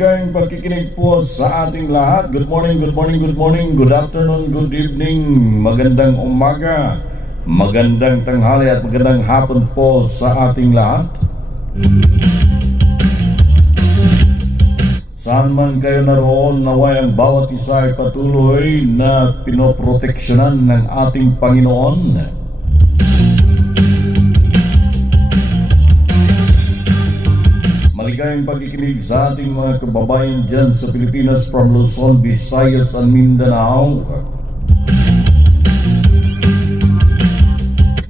Maligayang pagkikinig po sa ating lahat. Good morning, good morning, good morning, good afternoon, good evening, magandang umaga, magandang tanghali at magandang hapon po sa ating lahat. Saan man kayo naroon, naway ang bawat isa ay patuloy na pinoproteksyonan ng ating Panginoon. Maligayang pagkikinig sa ating mga kababayan dyan sa Pilipinas from Luzon, Visayas, and Mindanao.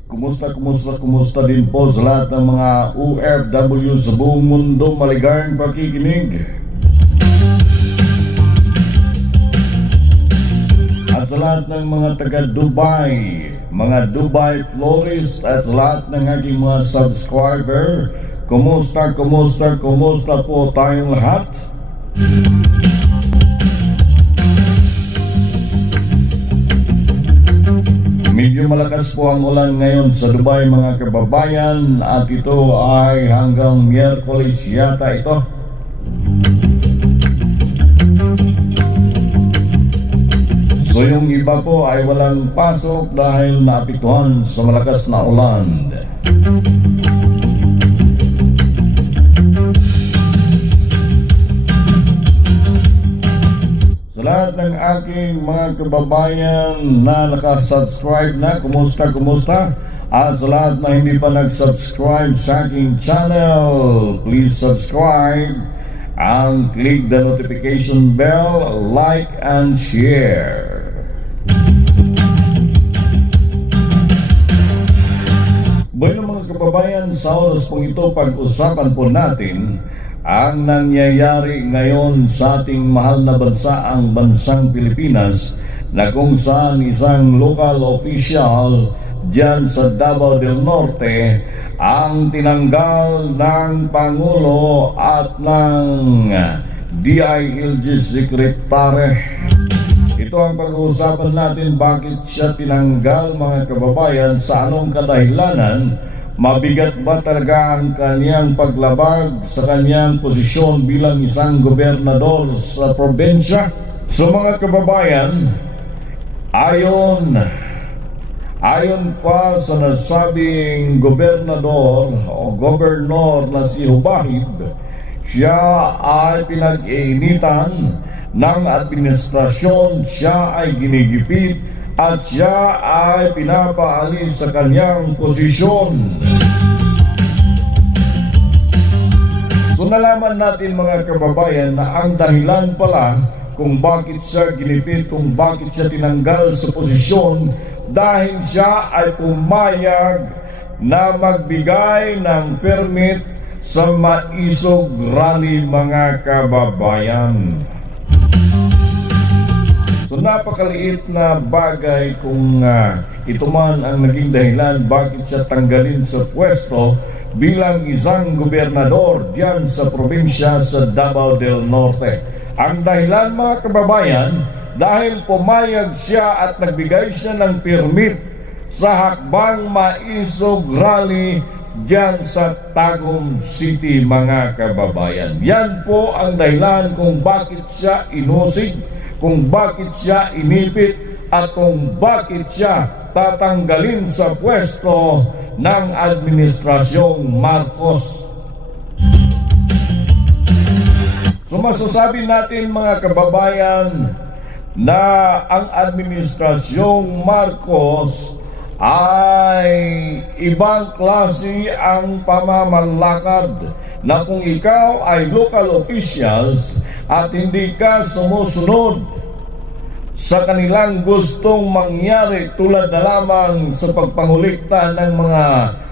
Kumusta din po sa lahat ng mga OFW sa buong mundo. Maligayang pagkikinig. At sa lahat ng mga taga-Dubai, mga Dubai florist at sa lahat ng aking mga subscriber, kumusta po tayong lahat? Medyo malakas po ang ulan ngayon sa Dubai mga kababayan, at ito ay hanggang Miyerkules yata ito. So yung iba po ay walang pasok dahil naapektuhan sa malakas na ulan. Sa lahat ng aking mga kababayan na nakasubscribe na, kumusta? At sa lahat na hindi pa nag-subscribe sa aking channel, please subscribe and click the notification bell, like and share. Bueno mga kababayan, sa oras pong ito, pag-usapan po natin ang nangyayari ngayon sa ating mahal na bansa, ang bansang Pilipinas, na kung saan isang local official dyan sa Davao del Norte ang tinanggal ng Pangulo at ng DILG Secretary. Ito ang pag-uusapan natin, bakit siya tinanggal mga kababayan, sa anong kadahilanan. Mabigat ba talaga ang kanyang paglabag sa kanyang posisyon bilang isang gobernador sa probinsya? So mga kababayan, ayon pa sa nasabing gobernador o governor na si Hubahib, siya ay pinag-iinitan ng administrasyon, siya ay ginigipit at siya ay pinapaalis sa kanyang posisyon. So nalaman natin mga kababayan na ang dahilan pala kung bakit siya ginipit, kung bakit siya tinanggal sa posisyon, dahil siya ay pumayag na magbigay ng permit sa Maisog Rally mga kababayan. So napakaliit na bagay kung ito man ang naging dahilan bakit siya tanggalin sa pwesto bilang isang gobernador diyan sa probinsya sa Davao del Norte. Ang dahilan mga kababayan, dahil pumayag siya at nagbigay siya ng permit sa hakbang Maisog Rally diyan sa Tagum City mga kababayan. Yan po ang dahilan kung bakit siya inusig, kung bakit siya inipit, at kung bakit siya tatanggalin sa pwesto ng Administrasyong Marcos. So masasabi natin mga kababayan na ang Administrasyong Marcos ay ibang klase ang pamamalakad, na kung ikaw ay local officials at hindi ka sumusunod sa kanilang gustong mangyari, tulad na lamang sa pagpangulikta ng mga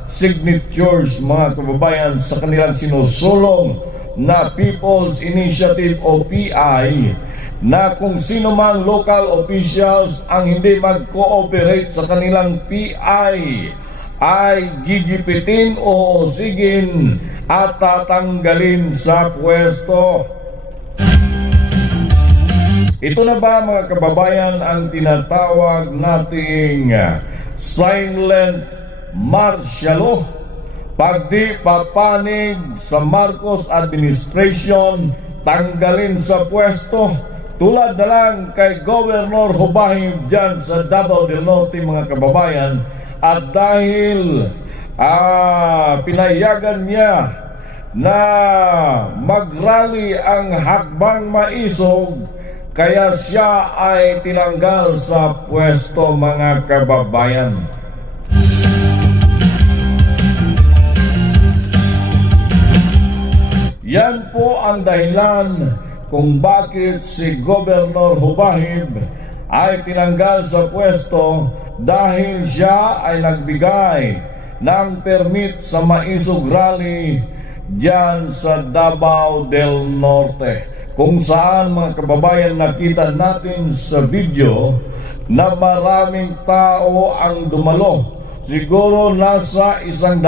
signatures mga kababayan sa kanilang sinusulong na People's Initiative o PI, na kung sino mang local officials ang hindi mag-cooperate sa kanilang PI ay gigipitin o usigin at tatanggalin sa pwesto. Ito na ba mga kababayan ang tinatawag nating silent martial law? Pag di papanig sa Marcos administration, tanggalin sa pwesto, tulad na lang kay Governor Hubahib dyan sa Davao del Norte, mga kababayan. At dahil pinayagan niya na mag-rally ang Hakbang Maisog, kaya siya ay tinanggal sa pwesto, mga kababayan. Yan po ang dahilan kung bakit si Governor Hubahib ay tinanggal sa pwesto, dahil siya ay nagbigay ng permit sa Maisog Rally dyan sa Davao del Norte, kung saan, mga kababayan, nakita natin sa video na maraming tao ang dumalo. Siguro nasa 100,000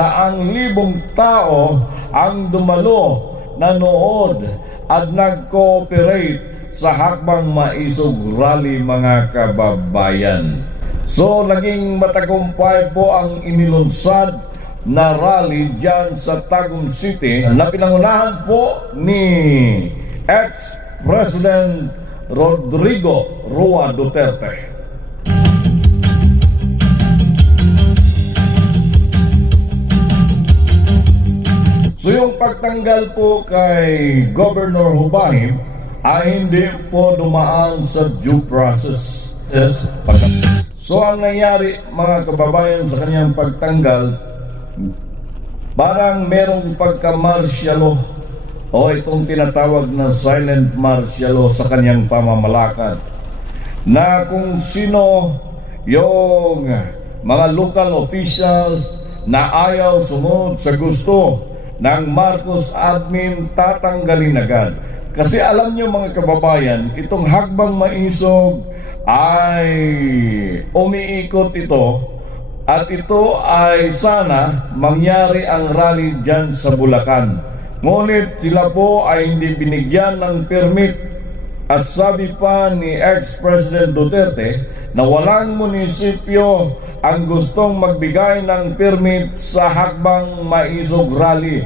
tao ang dumalo, nanood at nag-cooperate sa Hakbang Maisog Rally, mga kababayan. So, naging matagumpay po ang inilunsad na rally dyan sa Tagum City na pinangunahan po ni ex-President Rodrigo Roa Duterte. So, yung pagtanggal po kay Governor Hubahib ay hindi po dumaan sa due process. So, ang nangyari, mga kababayan, sa kanyang pagtanggal, parang merong pagka-martial law o itong tinatawag na silent martial law sa kanyang pamamalakad, na kung sino yung mga local officials na ayaw sumunod sa gusto ng Marcos admin, tatanggalin agad. Kasi alam nyo, mga kababayan, itong Hakbang Maisog ay umiikot ito, at ito ay sana mangyari ang rally dyan sa Bulacan. Ngunit sila po ay hindi binigyan ng permit, at sabi pa ni ex-President Duterte na walang munisipyo ang gustong magbigay ng permit sa Hakbang Maisog Rally.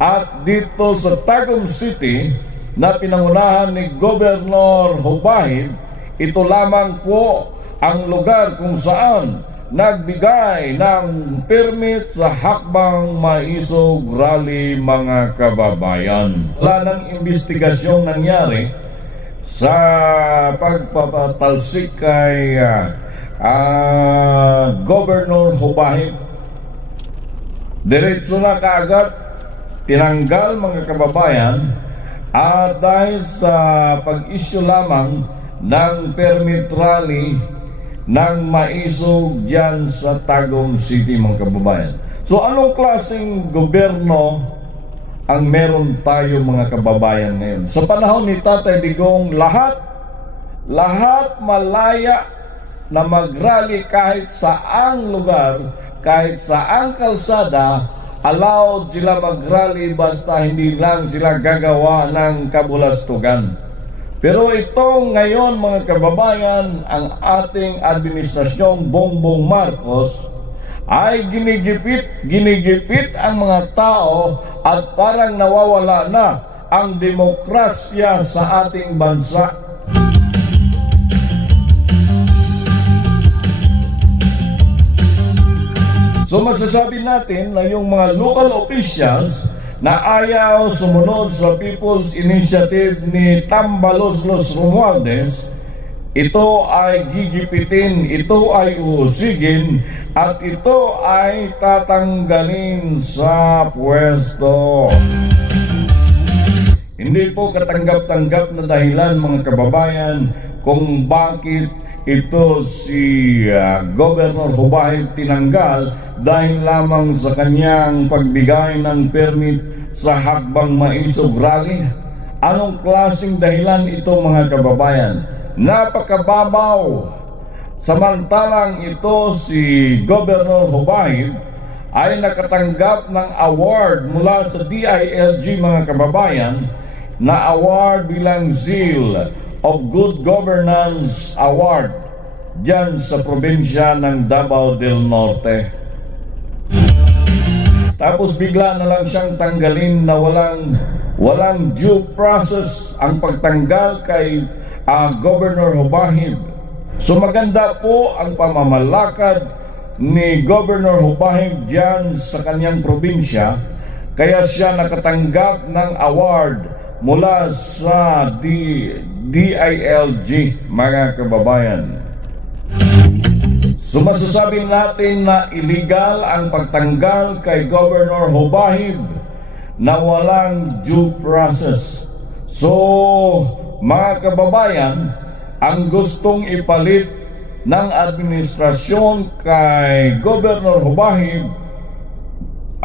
At dito sa Tagum City na pinangunahan ni Governor Hubahib, ito lamang po ang lugar kung saan nagbigay ng permit sa Hakbang Maisog Rally, mga kababayan. Wala nang investigasyong nangyari sa pagpapatalsik kay Governor Hubahib. Diretso na kaagad tinanggal, mga kababayan, at dahil sa pag-issue lamang ng permit rally ng Maisog dyan sa Tagum City, mga kababayan. So, anong klaseng gobyerno ang meron tayo, mga kababayan, ngayon? Sa panahon ni Tatay Digong, lahat malaya na mag-rally kahit saang lugar, kahit saang kalsada, allowed sila mag-rally basta hindi lang sila gagawa ng kabulastugan. Pero ito ngayon, mga kababayan, ang ating administrasyong Bongbong Marcos ay ginigipit ang mga tao, at parang nawawala na ang demokrasya sa ating bansa. So masasabi natin na yung mga local officials na ayaw sumunod sa People's Initiative ni Tambaloslos Romualdez, ito ay gigipitin, ito ay uusigin, at ito ay tatanggalin sa pwesto. Hindi po katanggap-tanggap na dahilan, mga kababayan, kung bakit ito si Governor Hubahib tinanggal dahil lamang sa kanyang pagbigay ng permit sa Hakbang Maisog Rally. Anong klaseng dahilan ito, mga kababayan? Napakababaw. Samantalang ito si Governor Hubahib ay nakatanggap ng award mula sa DILG, mga kababayan, na award bilang Seal of Good Governance Award dyan sa probinsya ng Davao del Norte. Tapos bigla na lang siyang tanggalin na walang due process ang pagtanggal kay Governor Hubahib. So maganda po ang pamamalakad ni Governor Hubahib diyan sa kanyang probinsya, kaya siya nakatanggap ng award mula sa DILG, mga kababayan. So masasabi natin na illegal ang pagtanggal kay Governor Hubahib na walang due process. So mga kababayan, ang gustong ipalit ng administrasyon kay Governor Hubahib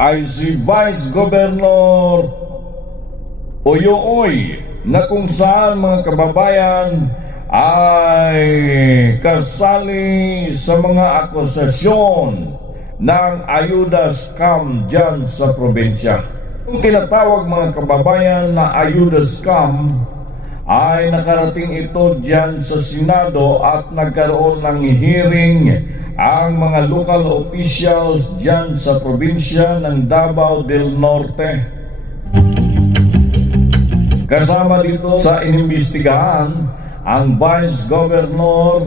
ay si Vice Governor Oyoy, na kung saan mga kababayan ay kasali sa mga akusasyon ng ayuda scam dyan sa probinsya. Yung tinatawag mga kababayan na ayuda scam ay nakarating ito dyan sa Senado at nagkaroon ng hearing ang mga local officials dyan sa probinsya ng Davao del Norte. Kasama dito sa inimbestigahan ang Vice Governor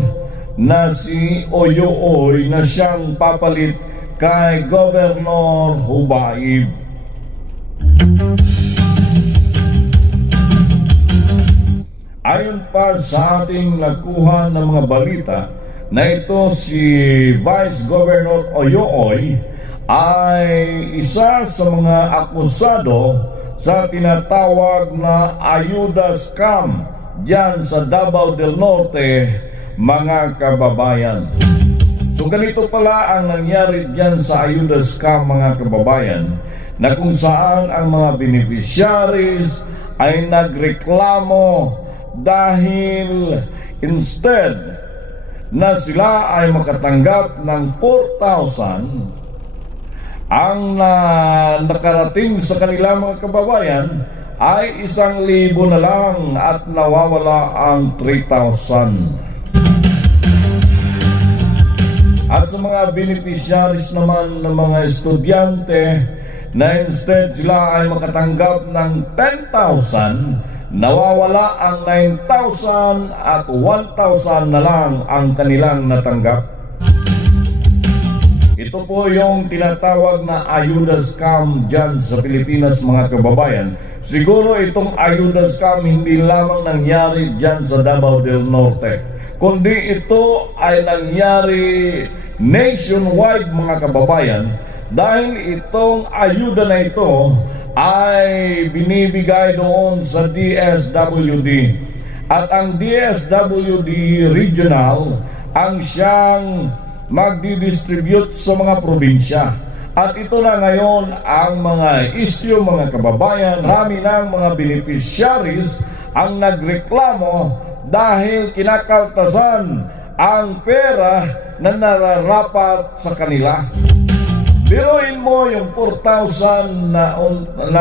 na si Oyoy na siyang papalit kay Governor Hubahib. Ayon pa sa ating nakuha ng mga balita na ito si Vice Governor Oyoy ay isa sa mga akusado sa tinatawag na ayuda scam diyan sa Davao del Norte, mga kababayan. So ganito pala ang nangyari diyan sa ayuda scam, mga kababayan, na kung saan ang mga beneficiaries ay nagreklamo dahil instead na sila ay makatanggap ng 4,000, ang nakarating sa kanila, mga kababayan, ay 1,000 na lang at nawawala ang 3,000. At sa mga beneficiaries naman ng mga estudyante na instead sila ay makatanggap ng 10,000, nawawala ang 9,000 at 1,000 na lang ang kanilang natanggap. Ito po yung tinatawag na ayuda scam dyan sa Pilipinas, mga kababayan. Siguro itong ayuda scam hindi lamang nangyari dyan sa Davao del Norte, kundi ito ay nangyari nationwide, mga kababayan, dahil itong ayuda na ito ay binibigay doon sa DSWD. At ang DSWD Regional ang siyang magdi-distribute sa mga probinsya. At ito na ngayon ang mga issue, mga kababayan. Marami ng mga beneficiaries ang nagreklamo dahil kinakaltasan ang pera na nararapat sa kanila. Biruin mo yung 4,000 na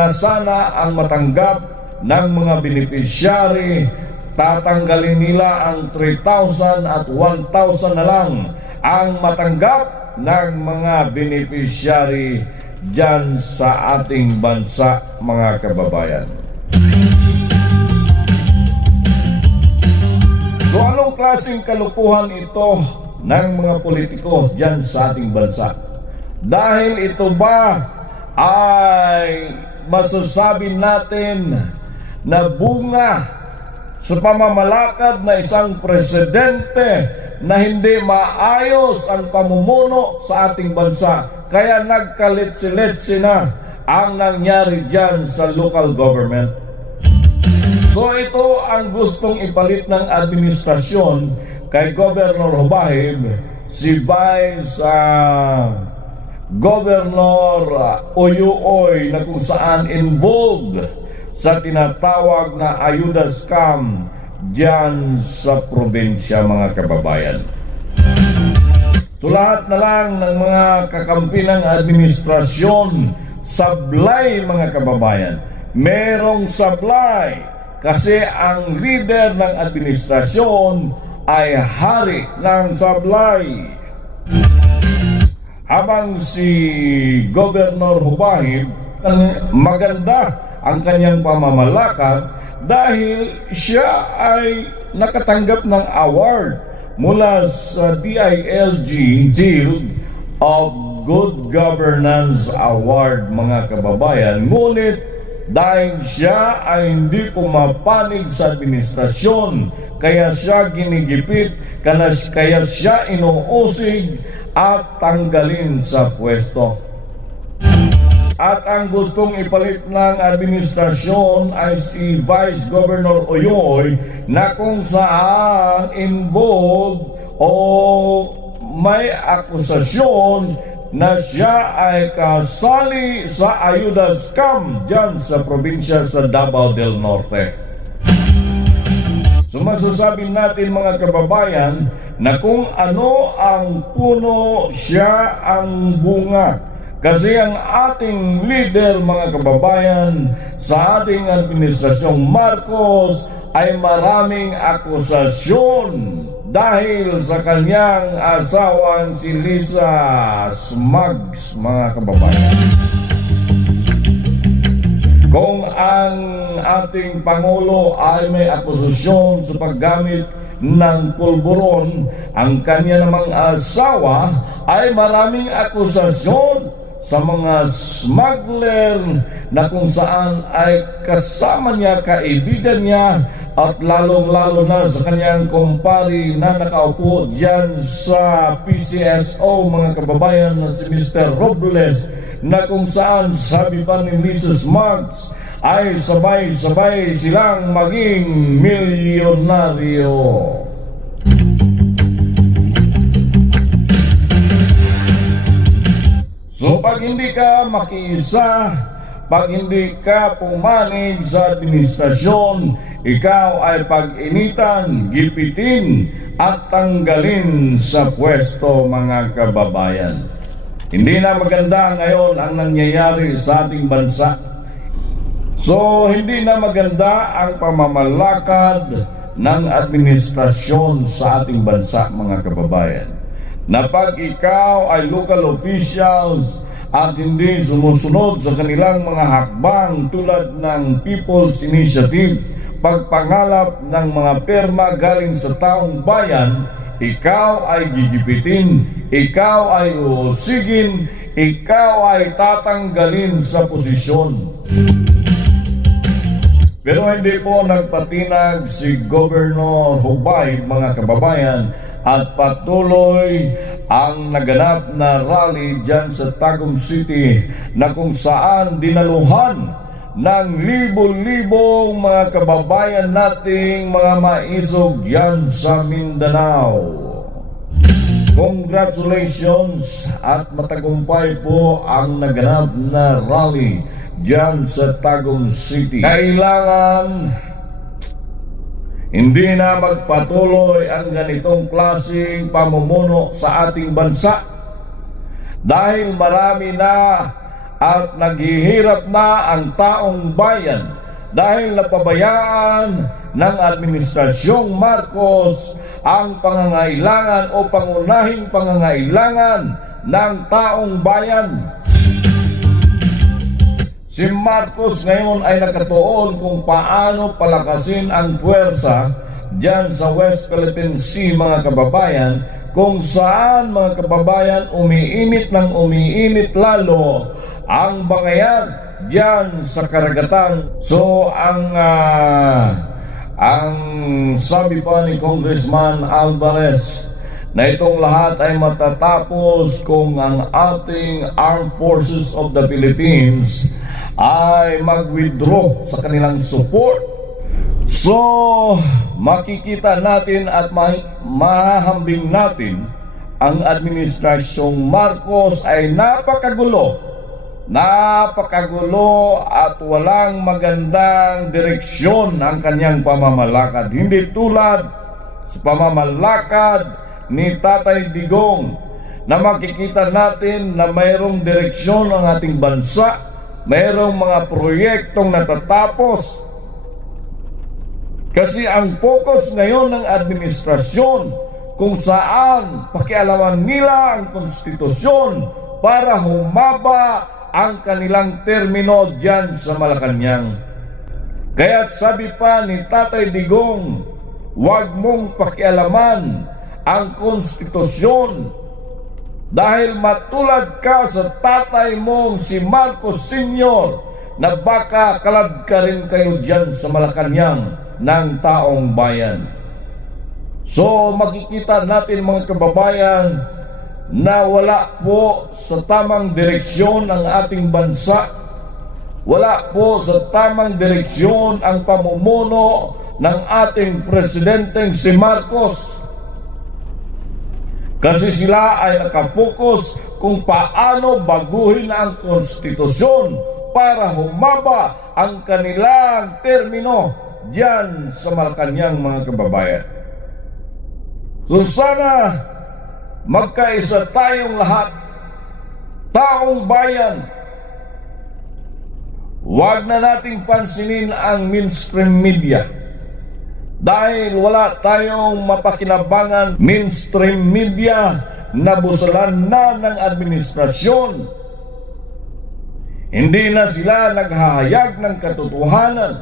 sana ang matanggap ng mga beneficiary, tatanggalin nila ang 3,000 at 1,000 na lang ang matanggap ng mga beneficiary dyan sa ating bansa, mga kababayan. So anong klaseng kalukuhan ito ng mga politiko dyan sa ating bansa? Dahil ito ba ay masasabi natin na bunga sa pamamalakad na isang presidente na hindi maayos ang pamumuno sa ating bansa, kaya nagkalit-silit na ang nangyari dyan sa local government? So ito ang gustong ipalit ng administrasyon kay Governor Hubahib, si Vice Governor Oyoy, na kung saan involved sa tinatawag na ayuda scam diyan sa probinsya, mga kababayan. So lahat na lang ng mga kakampi ng administrasyon, sablay, mga kababayan. Merong sablay kasi ang leader ng administrasyon ay hari ng sablay. habang si Governor Hubahib, maganda ang kanyang pamamalakad dahil siya ay nakatanggap ng award mula sa DILG, Guild of Good Governance Award, mga kababayan. Ngunit dahil siya ay hindi pumapanig sa administrasyon, kaya siya ginigipit, kaya siya inuusig at tanggalin sa pwesto. At ang gustong ipalit ng administrasyon ay si Vice Governor Oyoy, na kung saan involved o may akusasyon na siya ay kasali sa ayuda scam dyan sa probinsya sa Davao del Norte. So masasabi natin, mga kababayan, na kung ano ang puno, siya ang bunga. Kasi ang ating leader, mga kababayan, sa ating administrasyong Marcos ay maraming akusasyon dahil sa kanyang asawang si Lisa Smugs, mga kababayan. Kung ang ating Pangulo ay may akusasyon sa paggamit ng pulburon, ang kanya namang asawa ay maraming akusasyon sa mga smuggler na kung saan ay kasama niya, kaibigan niya, at lalong-lalo na sa kanyang kumpari na nakaupo dyan sa PCSO, mga kababayan, na si Mr. Robles, na kung saan sabi pa ni Mrs. Marks ay sabay-sabay silang maging milyonaryo. So pag hindi ka makiisa, pag hindi ka pumanig sa administrasyon, ikaw ay pag-initan, gipitin at tanggalin sa pwesto, mga kababayan. Hindi na maganda ngayon ang nangyayari sa ating bansa. So hindi na maganda ang pamamalakad ng administrasyon sa ating bansa, mga kababayan, na pag ikaw ay local officials at hindi sumusunod sa kanilang mga hakbang tulad ng People's Initiative, pagpangalap ng mga perma galing sa taong bayan, ikaw ay gigipitin, ikaw ay uusigin, ikaw ay tatanggalin sa posisyon. Pero hindi po nagpatinag si Governor Hubay, mga kababayan, at patuloy ang naganap na rally dyan sa Tagum City, na kung saan dinaluhan ng libo-libong mga kababayan nating mga maisog dyan sa Mindanao. Congratulations at matagumpay po ang naganap na rally dyan sa Tagum City. Kailangan hindi na magpatuloy ang ganitong klaseng pamumuno sa ating bansa dahil marami na at naghihirap na ang taong bayan dahil napabayaan ng Administrasyong Marcos ang pangangailangan o pangunahing pangangailangan ng taong bayan. Si Marcos ngayon ay nakatuon kung paano palakasin ang puwersa dyan sa West Philippine Sea, mga kababayan, kung saan, mga kababayan, umiinit ng umiinit lalo ang bangayan dyan sa karagatan. So ang sabi pa ni Congressman Alvarez na itong lahat ay matatapos kung ang ating Armed Forces of the Philippines ay mag-withdraw sa kanilang support. So makikita natin at mahahambing natin ang Administrasyong Marcos ay napakagulo at walang magandang direksyon ang kanyang pamamalakad. Hindi tulad sa pamamalakad ni Tatay Digong na makikita natin na mayroong direksyon ang ating bansa, mayroong mga proyektong natatapos. Kasi ang focus ngayon ng administrasyon kung saan pakialaman nila ang konstitusyon para humaba ang kanilang termino dyan sa Malacanang. Kaya't sabi pa ni Tatay Digong, huwag mong pakialaman ang konstitusyon dahil matulad ka sa tatay mong si Marcos Sr. na baka kalad ka rin kayo dyan sa Malacanang ng taong bayan. So makikita natin mga kababayan na wala po sa tamang direksyon ang ating bansa. Wala po sa tamang direksyon ang pamumuno ng ating presidenteng si Marcos. Kasi sila ay nakafocus kung paano baguhin ang konstitusyon para humaba ang kanilang termino diyan sa Malacanang mga kababayan. So sana magkaisa tayong lahat, taong bayan. Huwag na nating pansinin ang mainstream media dahil wala tayong mapakinabangan mainstream media na busalan na ng administrasyon. Hindi na sila naghahayag ng katotohanan.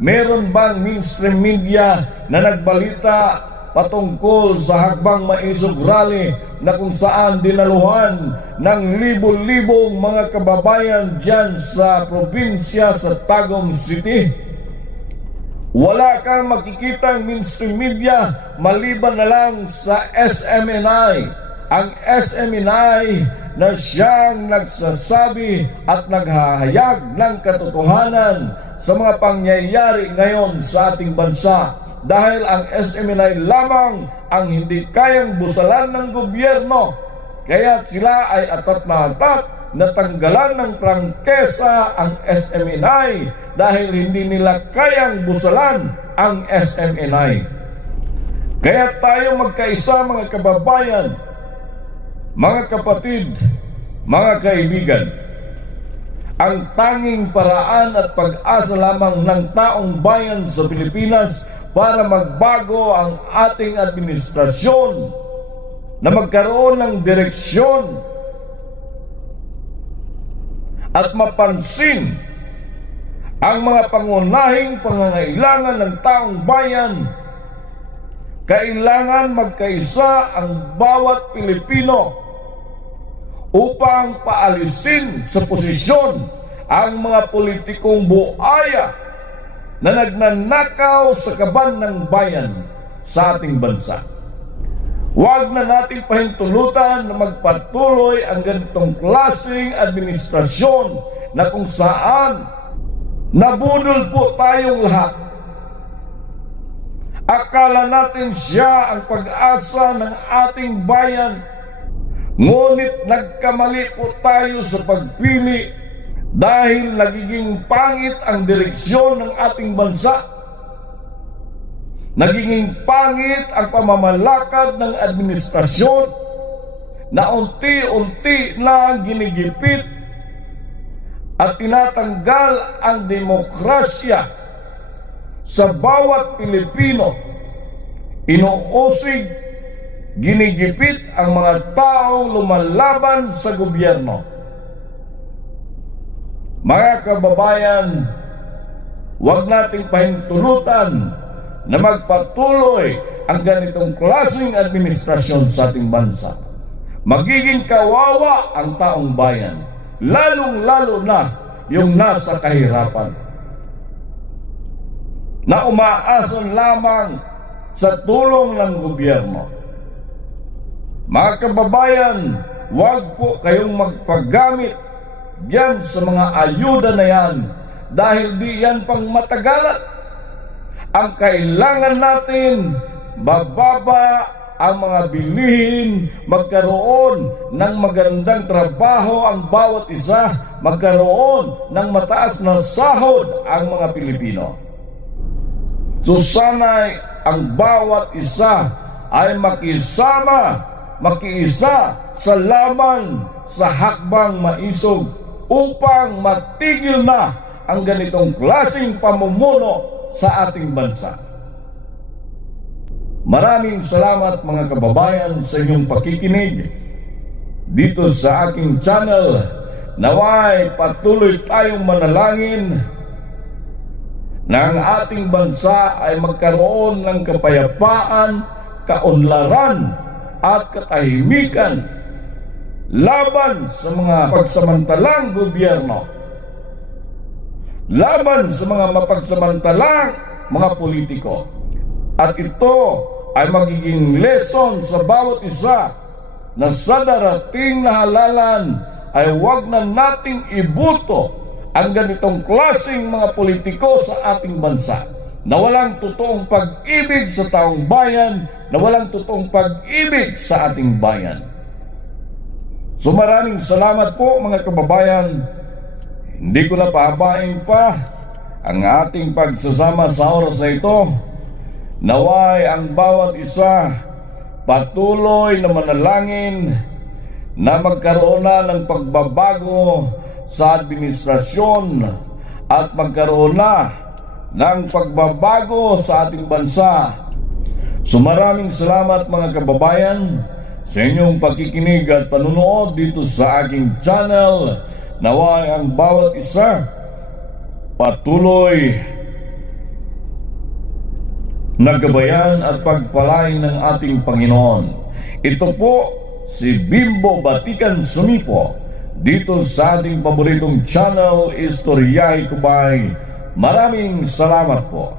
Meron bang mainstream media na nagbalita patungkol sa Hakbang Maisog Rally na kung saan dinaluhan ng libo-libong mga kababayan dyan sa probinsya sa Tagum City? Wala kang makikitang mainstream media maliban na lang sa SMNI. Ang SMNI na siyang nagsasabi at naghahayag ng katotohanan sa mga pangyayari ngayon sa ating bansa. Dahil ang SMNI lamang ang hindi kayang busalan ng gobyerno. Kaya sila ay atat na atat na tanggalan ng prangkesa ang SMNI dahil hindi nila kayang busalan ang SMNI. Kaya tayo magkaisa mga kababayan, mga kapatid, mga kaibigan. Ang tanging paraan at pag-asa lamang ng taong bayan sa Pilipinas para magbago ang ating administrasyon na magkaroon ng direksyon at mapansin ang mga pangunahing pangangailangan ng taong bayan. Kailangan magkaisa ang bawat Pilipino upang paalisin sa posisyon ang mga politikong buaya na nagnanakaw sa kaban ng bayan sa ating bansa. Huwag na natin pahintulutan na magpatuloy ang ganitong klaseng administrasyon na kung saan nabudol po tayong lahat. Akala natin siya ang pag-asa ng ating bayan, ngunit nagkamali po tayo sa pagpili dahil nagiging pangit ang direksyon ng ating bansa. Nagiging pangit ang pamamalakad ng administrasyon na unti-unti na ginigipit at tinatanggal ang demokrasya sa bawat Pilipino. Inuusig, ginigipit ang mga taong lumalaban sa gobyerno. Mga kababayan, huwag nating pahintulutan na magpatuloy ang ganitong klaseng administrasyon sa ating bansa. Magiging kawawa ang taong bayan, lalong-lalo na yung nasa kahirapan, na umaasa lamang sa tulong ng gobyerno. Mga kababayan, huwag po kayong magpagamit diyan sa mga ayuda na yan dahil di yan pang matagalan. Ang kailangan natin, bababa ang mga bilihin, magkaroon ng magandang trabaho ang bawat isa, magkaroon ng mataas na sahod ang mga Pilipino. So sana'y ang bawat isa ay makiisa sa laban sa Hakbang Maisog upang matigil na ang ganitong klaseng pamumuno sa ating bansa. Maraming salamat mga kababayan sa inyong pakikinig dito sa aking channel. Naway patuloy tayong manalangin na ang ating bansa ay magkaroon ng kapayapaan, kaunlaran at katahimikan laban sa mga pagsamantalang gobyerno, laban sa mga mapagsamantalang mga politiko. At ito ay magiging lesson sa bawat isa na sa darating na halalan ay huwag na nating ibuto ang ganitong klaseng mga politiko sa ating bansa na walang totoong pag-ibig sa taong bayan, na walang totoong pag-ibig sa ating bayan. So maraming salamat po mga kababayan. Hindi ko na pahabain pa ang ating pagsasama sa oras na ito. Naway ang bawat isa patuloy na manalangin na magkaroon na ng pagbabago sa administrasyon at magkaroon na ng pagbabago sa ating bansa. So maraming salamat mga kababayan sa inyong pakikinig at panunood dito sa aking channel. Naway ang bawat isa patuloy nagabayan at pagpalain ng ating Panginoon. Ito po si Bimbo Batikan Sumipo dito sa ating paboritong channel, Istoryahe Kubay. Maraming salamat po.